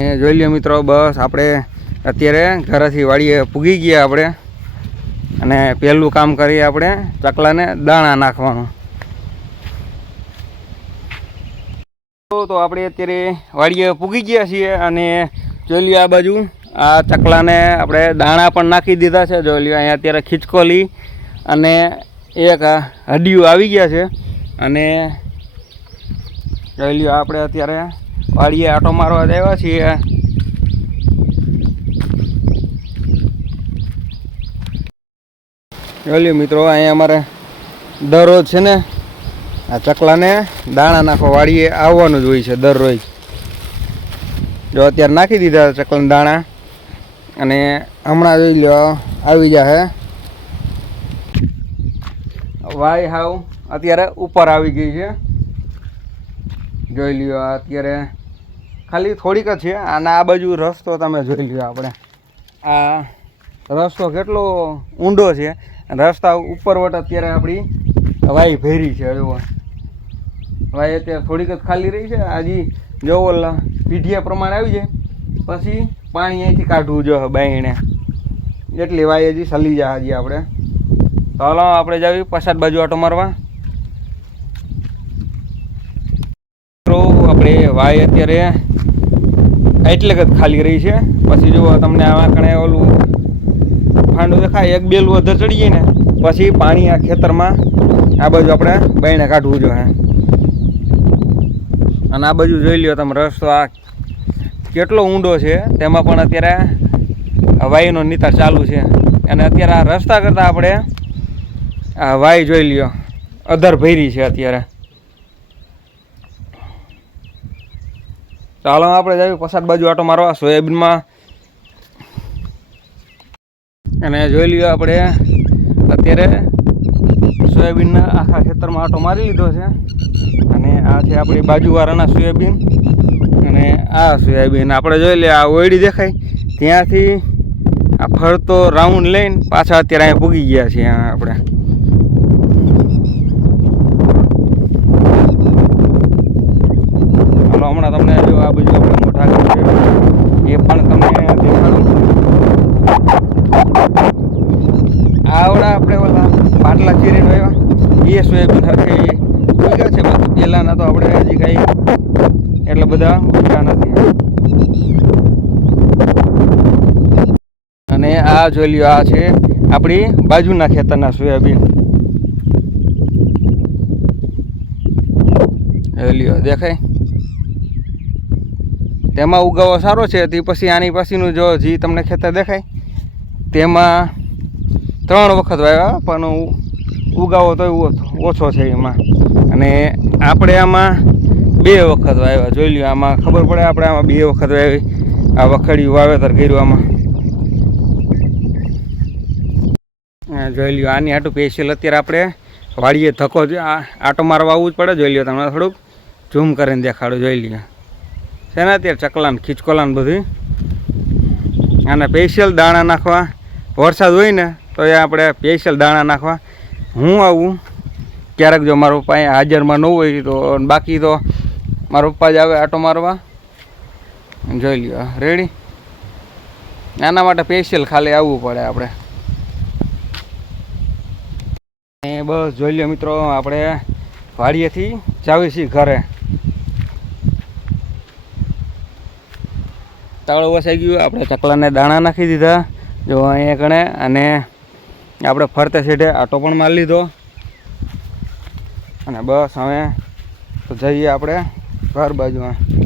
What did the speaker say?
જોઈ લ્યો મિત્રો, બસ આપણે અત્યારે ઘરેથી વાડીએ પૂગી ગયા આપણે. અને પહેલું કામ કરીએ આપણે ચકલાને દાણા નાખવાનું. તો આપણે અત્યારે વાડીએ પૂગી ગયા છીએ અને જોઈ લ્યો આ બાજુ, આ ચકલાને આપણે દાણા પણ નાખી દીધા છે. જોઈ લ્યો અહીંયા અત્યારે ખીચકોલી અને એક હડિયું આવી ગયા છે. અને જોઈ લ્યો આપણે અત્યારે વાડીએ આટો મારવા દેવા છીએ. જોઈ લ્યો મિત્રો, અહીંયા અમારે દરરોજ છે ને, આ ચકલાને દાણા નાખવા વાડીએ આવવાનું જ હોય છે દરરોજ. જો અત્યારે નાખી દીધા ચકલાના દાણા, અને હમણાં જોઈ લ્યો, આવી જશે વાય હાવ અત્યારે ઉપર આવી ગઈ છે. જોઈ લ્યો અત્યારે ખાલી થોડીક જ છે. અને આ બાજુ રસ્તો તમે જોઈ લ્યો આપણે. આ રસ્તો કેટલો ઊંડો છે. રસ્તા ઉપર વટ અત્યારે આપણી વાય ભેરી છે. જુઓ. વાય અત્યારે થોડીક જ ખાલી રહી છે. હજી જોવો ઓલા પીઢિયા પ્રમાણે આવી જાય. પછી પાણી અહીંથી કાઢવું જો બાયણે. એટલી વાય હજી સલી જાય હજી આપણે. તો આપણે જાવી પછાડ બાજુ આટો મારવા. આપણે વાય અત્યારે એટલે જ ખાલી રહી છે. પછી જુઓ તમને આ કણે ઓલું ફાંડું દેખાય, એક બેલું અધર ચડીએ ને, પછી પાણી આ ખેતરમાં, આ બાજુ આપણે બહેને કાઢવું જોઈએ. અને આ બાજુ જોઈ લ્યો તમે રસ્તો આ કેટલો ઊંડો છે, તેમાં પણ અત્યારે વાયુનો નિતાર ચાલુ છે. અને અત્યારે આ રસ્તા કરતાં આપણે આ વાય જોઈ લ્યો, અધર ભૈરી છે અત્યારે. ચાલો આપણે જઈએ પસાદ બાજુ આટો મારવા સોયાબીનમાં. અને જોઈ લ્યો આપણે, અત્યારે સોયાબીનના આખા ખેતરમાં આટો મારી લીધો છે. અને આ છે આપણી બાજુવાળાના સોયાબીન. અને આ સોયાબીન આપણે જોઈ લઈએ આ ઓયડી દેખાય. ત્યાંથી આ ફરતો રાઉન્ડ લઈને પાછા અત્યારે અહીંયા પૂગી ગયા છીએ આપણે હાલો હમણાં તમને જો આ બાજુ આપણે મોટા ઘર છે એ પણ તમને દેખાડું આવડા આપણે ઓલા પાટલા ચીરીને વાવ્યા એ સોયાબીન હરખે ઉગ્યા છે? બાકી પહેલાંના તો આપણે હજી કાંઈ એટલે બધા ઉગ્યા નથી. અને આ જોઈ લ્યો, આ છે આપણી બાજુના ખેતરના સોયાબીન. લ્યો, દેખાય? તેમાં ઉગાવો સારો છે. તે પછી આની પછીનું જો જે તમને ખેતર દેખાય, તેમાં ત્રણ વખત વાવ્યા, પણ ઉગાવો તો ઓછો છે એમાં. અને આપણે આમાં બે વખત વાવ્યા, જોઈ લ્યો, આમાં ખબર પડે આપણે આમાં બે વખત વાવી. આ વખડિયું વાવેતર કર્યું આમાં. જોઈ લ્યો, આની આટું પેશિયલ અત્યારે આપણે વાડીએ ધક્કો આટો મારવા આવવું જ પડે, જોઈ લ્યો તમને થોડુંક ઝૂમ કરીને દેખાડું, જોઈ લ્યો. છે ને અત્યારે ચકલાન, ખીચકોલાન બધું આને સ્પેશિયલ દાણા નાખવા. વરસાદ હોય ને, તો એ આપણે સ્પેશિયલ દાણા નાખવા. હું આવું. ક્યારેક જો મારા પપ્પા અહીંયા હાજરમાં ન હોય તો બાકી તો મારા પપ્પા જ આવે આટો મારવા. જોઈ લ્યો રેડી આના માટે સ્પેશિયલ ખાલી આવવું પડે આપણે. એ બસ જોઈ લ્યો મિત્રો, આપણે વાડીએથી જાવી છીએ ઘરે. તાળો વસાઈ ગયું, આપણે ચકલાને દાણા નાખી દીધા. જો અહીંયા કણે, અને આપણે ફરતે સીધે આટો પણ મારી લીધો. અને બસ હવે તો જઈએ આપણે ઘર બાજુમાં.